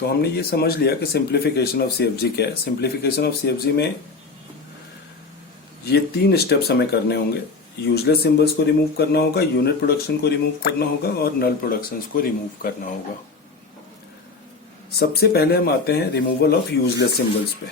तो हमने ये समझ लिया कि सिंप्लीफिकेशन ऑफ सीएफजी क्या है। सिंप्लीफिकेशन ऑफ सीएफजी में ये 3 स्टेप्स हमें करने होंगे। यूजलेस सिंबल्स को रिमूव करना होगा, यूनिट प्रोडक्शन को रिमूव करना होगा और नल प्रोडक्शंस को रिमूव करना होगा। सबसे पहले हम आते हैं रिमूवल ऑफ यूजलेस सिंबल्स पे।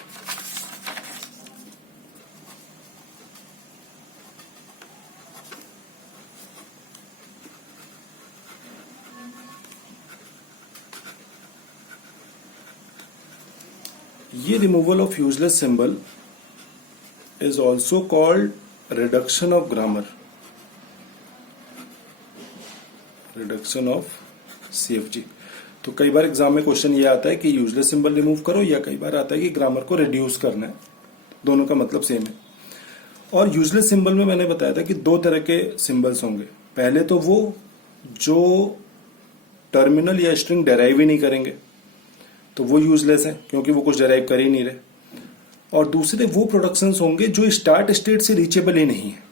ये removal of useless symbol is also called reduction of grammar, reduction of CFG। तो कई बार एग्जाम में क्वेश्चन ये आता है कि यूजलेस सिंबल रिमूव करो, या कई बार आता है कि ग्रामर को रिड्यूस करना है। दोनों का मतलब सेम है। और यूजलेस सिंबल में मैंने बताया था कि 2 तरह के सिंबल्स होंगे। पहले तो वो जो टर्मिनल या स्ट्रिंग डेराइव ही नहीं करेंगे, तो वो यूजलेस है क्योंकि वो कुछ डेराइव कर ही नहीं रहे। और दूसरे वो प्रोडक्शंस होंगे जो स्टार्ट स्टेट से रीचेबल ही नहीं है।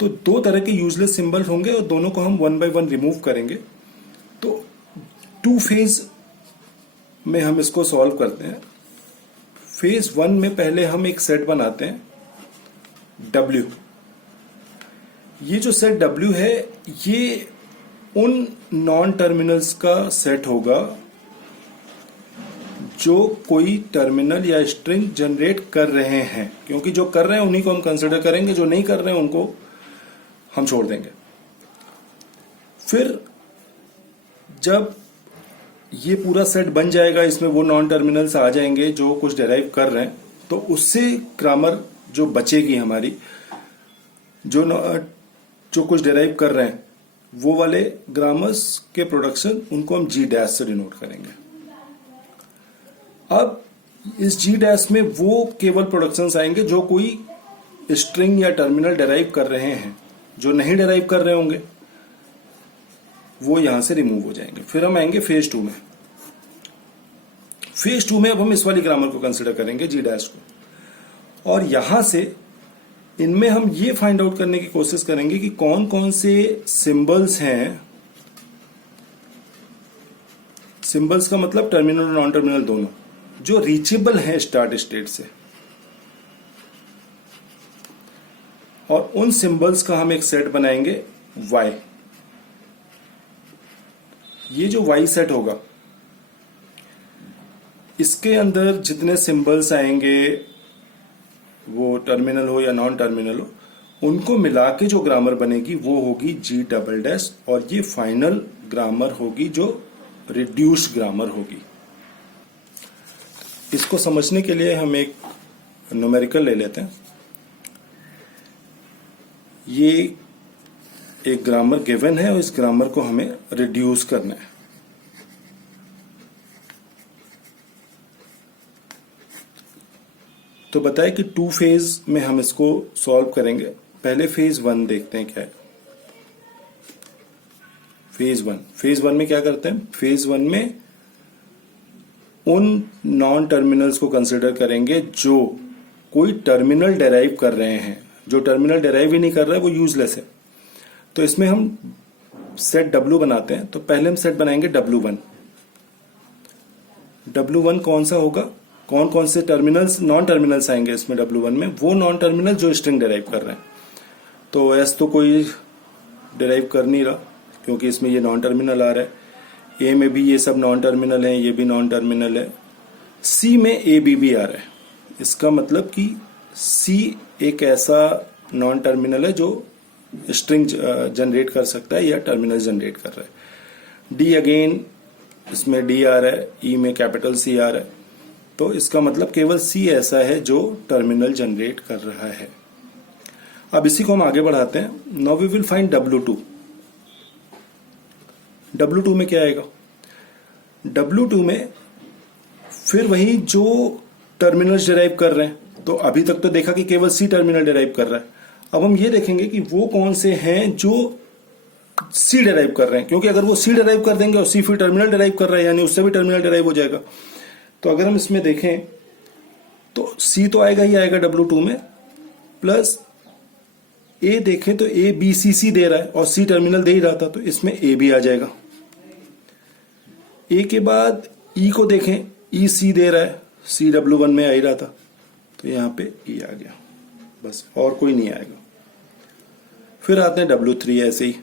तो 2 तरह के यूजलेस सिंबल होंगे और दोनों को हम 1 बाय 1 रिमूव करेंगे। तो 2 फेज में हम इसको सॉल्व करते हैं। फेज 1 में पहले हम एक सेट बनाते हैं W। ये जो सेट W है ये उन नॉन टर्मिनल्स का सेट होगा जो कोई टर्मिनल या स्ट्रिंग जनरेट कर रहे हैं, क्योंकि जो कर रहे हैं उन्हीं को हम कंसिडर करेंगे, जो नहीं कर रहे हैं उनको हम छोड़ देंगे। फिर जब ये पूरा सेट बन जाएगा, इसमें वो नॉन टर्मिनल्स आ जाएंगे जो कुछ डेराइव कर रहे हैं, तो उससे ग्रामर जो बचेगी हमारी, जो कुछ डेराइव कर रहे हैं वो वाले ग्रामर्स के प्रोडक्शन, उनको हम G डैश से डिनोट करेंगे। अब इस G डैश में वो केवल प्रोडक्शंस आएंगे जो कोई स्ट्रिंग या टर्मिनल डेराइव कर रहे हैं। जो नहीं डेराइव कर रहे होंगे वो यहां से रिमूव हो जाएंगे। फिर हम आएंगे फेज 2 में। फेज 2 में अब हम इस वाली ग्रामर को कंसिडर करेंगे G डैश को, और यहां से इनमें हम ये फाइंड आउट करने की कोशिश करेंगे कि कौन कौन से सिंबल्स हैं। सिंबल्स का मतलब टर्मिनल और नॉन टर्मिनल दोनों, जो रीचेबल है स्टार्ट स्टेट से। और उन सिंबल्स का हम एक सेट बनाएंगे Y। ये जो Y सेट होगा, इसके अंदर जितने सिंबल्स आएंगे, वो टर्मिनल हो या नॉन टर्मिनल हो, उनको मिला के जो ग्रामर बनेगी वो होगी G डबल डैश, और ये फाइनल ग्रामर होगी जो रिड्यूस ग्रामर होगी। इसको समझने के लिए हम एक न्यूमेरिकल ले लेते हैं। ये एक ग्रामर गिवन है और इस ग्रामर को हमें रिड्यूस करना है। तो बताए कि 2 फेज में हम इसको सॉल्व करेंगे। पहले फेज 1 देखते हैं क्या है। फेज 1 में क्या करते हैं? फेज 1 में उन नॉन टर्मिनल्स को कंसिडर करेंगे जो कोई टर्मिनल डेराइव कर रहे हैं। जो टर्मिनल डेराइव ही नहीं कर रहा है वो यूजलेस है। तो इसमें हम सेट W बनाते हैं। तो पहले हम सेट बनाएंगे W1। W1 कौन सा होगा? कौन कौन से टर्मिनल्स, नॉन टर्मिनल्स आएंगे इसमें W1 में? वो नॉन टर्मिनल जो स्ट्रिंग डेराइव कर रहे हैं। तो S तो कोई डेराइव कर नहीं रहा क्योंकि इसमें ये नॉन टर्मिनल आ रहा है। A में भी ये सब नॉन टर्मिनल है, ये भी नॉन टर्मिनल है। C में AB भी आ रहा है। इसका मतलब कि C एक ऐसा नॉन टर्मिनल है जो स्ट्रिंग जनरेट कर सकता है या टर्मिनल जनरेट कर रहा है। D अगेन, इसमें D आ रहा है, E में कैपिटल C आ रहा है। तो इसका मतलब केवल C ऐसा है जो टर्मिनल जनरेट कर रहा है। अब इसी को हम आगे बढ़ाते हैं। Now we will find W2। W2 में क्या आएगा? W2 में फिर वही जो टर्मिनल्स डेराइव कर रहे हैं। तो अभी तक तो देखा कि केवल C टर्मिनल डेराइव कर रहा है। अब हम ये देखेंगे कि वो कौन से हैं जो C डेराइव कर रहे हैं, क्योंकि अगर वो C डेराइव कर देंगे और C फिर टर्मिनल डेराइव कर रहा है, यानी उससे भी टर्मिनल डेराइव हो जाएगा। तो अगर हम इसमें देखें तो C तो आएगा ही आएगा W2 में, प्लस A देखें तो A B C C दे रहा है और C टर्मिनल दे ही रहा था, तो इसमें A भी आ जाएगा। A के बाद ई को देखें, ई सी दे रहा है, सी W1 में आ ही रहा था, तो यहां पे ई आ गया, बस और कोई नहीं आएगा। फिर आते हैं W3 ऐसे ही।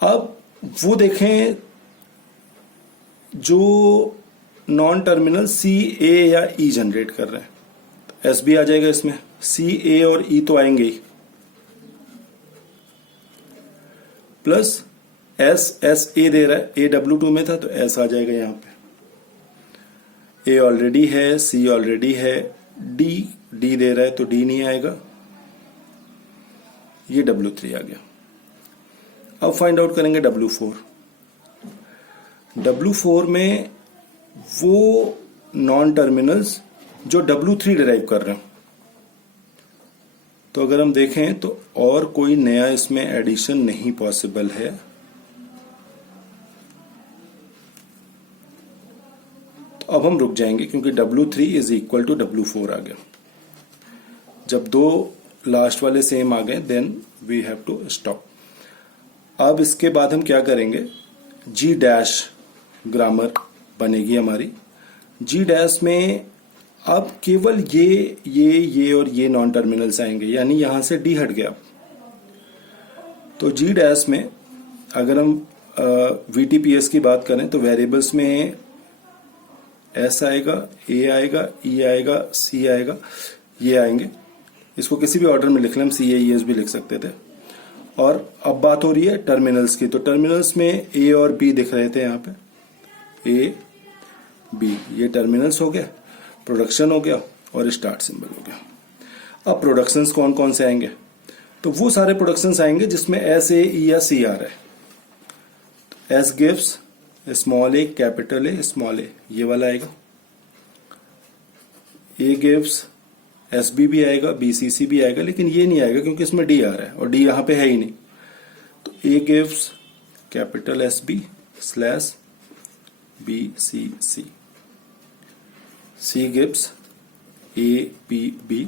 अब वो देखें जो नॉन टर्मिनल सी ए या ई जनरेट कर रहे हैं, तो एस भी आ जाएगा इसमें, सी ए और ई तो आएंगे ही, प्लस एस ए दे रहा है, ए W2 में था तो एस आ जाएगा यहां पे, ए ऑलरेडी है, सी ऑलरेडी है, डी दे रहा है तो डी नहीं आएगा, ये W3 आ गया। अब फाइंड आउट करेंगे W4। W4 में वो नॉन टर्मिनल्स जो W3 डिराइव कर रहे हैं, तो अगर हम देखें तो और कोई नया इसमें एडिशन नहीं पॉसिबल है, तो अब हम रुक जाएंगे क्योंकि W3 is equal to W4 आ गया। जब दो लास्ट वाले सेम आ गए then we have to stop. अब इसके बाद हम क्या करेंगे, G डैश ग्रामर बनेगी हमारी। G डैश में अब केवल ये और ये नॉन टर्मिनल्स आएंगे, यानी यहां से D हट गया। तो G डैश में अगर हम VTPS की बात करें तो वेरिएबल्स में S आएगा, A आएगा, E आएगा, C आएगा, ये आएंगे। इसको किसी भी ऑर्डर में लिख लें, हम CAES भी लिख सकते थे। और अब बात हो रही है टर्मिनल्स की, तो टर्मिनल्स में A और B दिख रहे थे, यहाँ पे A B, ये टर्मिनल्स हो गया, प्रोडक्शन हो गया और स्टार्ट सिंबल हो गया। अब प्रोडक्शंस कौन कौन से आएंगे, तो वो सारे प्रोडक्शंस आएंगे जिसमें S A E या C आ रहा है। तो S gives small a capital A small a, ये वाला आएगा। A गिव्स SB भी आएगा, BCC भी आएगा, लेकिन ये नहीं आएगा क्योंकि इसमें D आ रहा है और D यहां पे है ही नहीं। तो A gives capital SB slash BCC, C gives APB,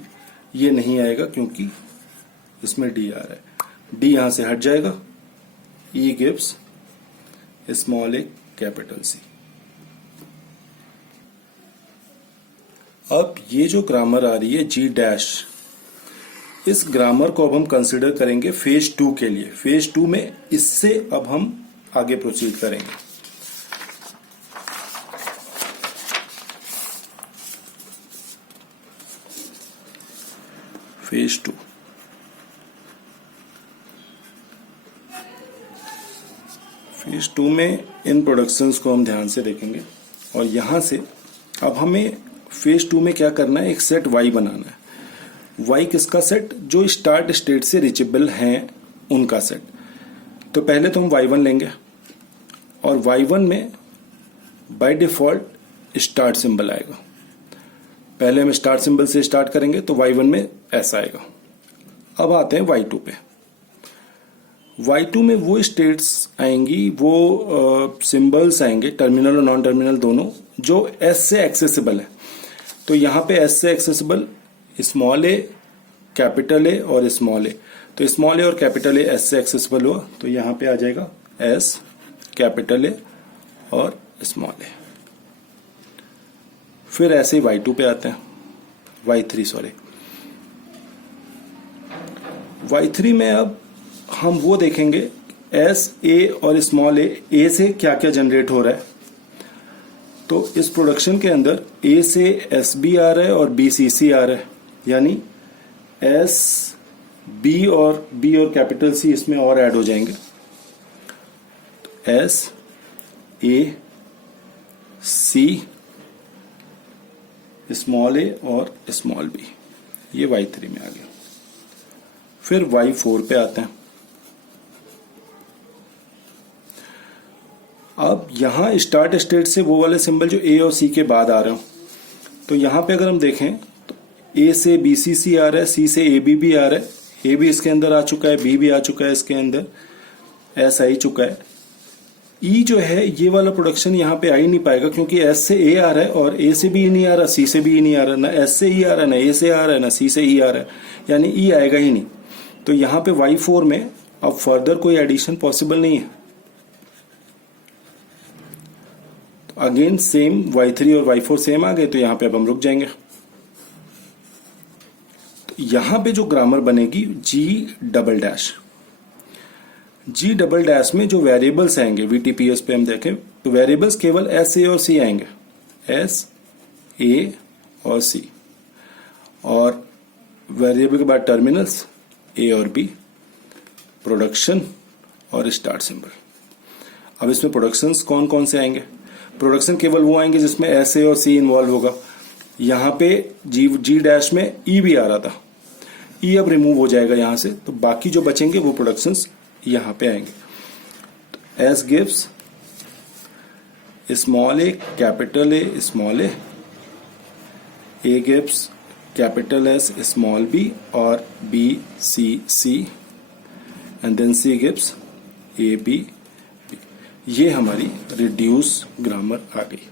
ये नहीं आएगा क्योंकि इसमें D आ रहा है, D यहां से हट जाएगा। E gives small a capital C। अब ये जो ग्रामर आ रही है G डैश, इस ग्रामर को अब हम कंसिडर करेंगे फेज 2 के लिए। फेज 2 में इससे अब हम आगे प्रोसीड करेंगे। फेज 2, फेज 2 में इन प्रोडक्शंस को हम ध्यान से देखेंगे और यहां से अब हमें फेज 2 में क्या करना है, एक सेट Y बनाना है। Y किसका सेट, जो स्टार्ट स्टेट से रीचेबल हैं उनका सेट। तो पहले तो हम Y1 लेंगे और Y1 में बाय डिफॉल्ट स्टार्ट सिंबल आएगा। पहले हम स्टार्ट सिंबल से स्टार्ट करेंगे तो Y1 में ऐसा आएगा। अब आते हैं Y2 पे। Y2 में वो स्टेट्स आएंगी, वो सिंबल्स आएंगे, टर्मिनल और नॉन टर्मिनल दोनों, जो S से एक्सेसिबल है। तो यहां पे S से accessible small a capital A और स्मॉल a, तो स्मॉल a और कैपिटल A S से एक्सेसिबल हुआ, तो यहां पे आ जाएगा S कैपिटल A और स्मॉल a। फिर ऐसे ही Y2 पे आते हैं, Y3 में अब हम वो देखेंगे S A और स्मॉल a से क्या क्या जनरेट हो रहा है। तो इस प्रोडक्शन के अंदर A से SB आ रहा है और BCC आ रहा है, यानी S B और कैपिटल C इसमें और ऐड हो जाएंगे। तो S A C small a और स्मॉल b, ये Y3 में आ गया। फिर Y4 पे आते हैं। अब यहां स्टार्ट स्टेट से वो वाले सिंबल जो A और C के बाद आ रहे हो, तो यहां पे अगर हम देखें तो A से BCC आ रहा है, C से AB भी आ रहा है, A भी इसके अंदर आ चुका है, B भी आ चुका है इसके अंदर, S आ ही चुका है। E जो है ये वाला प्रोडक्शन यहाँ पे आ ही नहीं पाएगा क्योंकि S से A आ रहा है और A से B नहीं आ रहा, C से B नहीं आ रहा, ना S से E आ रहा है, ना A से आ रहा है, ना C से E आ रहा है, यानी E आएगा ही नहीं। तो यहाँ पे Y4 में अब फर्दर कोई एडिशन पॉसिबल नहीं है। तो अगेन सेम y3 और y4 सेम आ गए, तो यहां पे अब हम रुक जाएंगे। तो यहां पे जो ग्रामर बनेगी G डबल डैश में जो वेरिएबल्स आएंगे VTPS पे हम देखें तो वेरिएबल्स केवल S A और C आएंगे, S A और C, और वेरिएबल के बाद टर्मिनल्स A और B, प्रोडक्शन और स्टार्ट सिंबल। अब इसमें प्रोडक्शंस कौन कौन से आएंगे? प्रोडक्शन केवल वो आएंगे जिसमें S A और C इन्वॉल्व होगा। यहां पे G डैश में E भी आ रहा था, E अब रिमूव हो जाएगा यहां से, तो बाकी जो बचेंगे वो प्रोडक्शंस यहां पे आएंगे। तो S gives small a capital A small A gives capital S small b और B C C and then C gives A B B। ये हमारी रिड्यूस ग्रामर आ गई।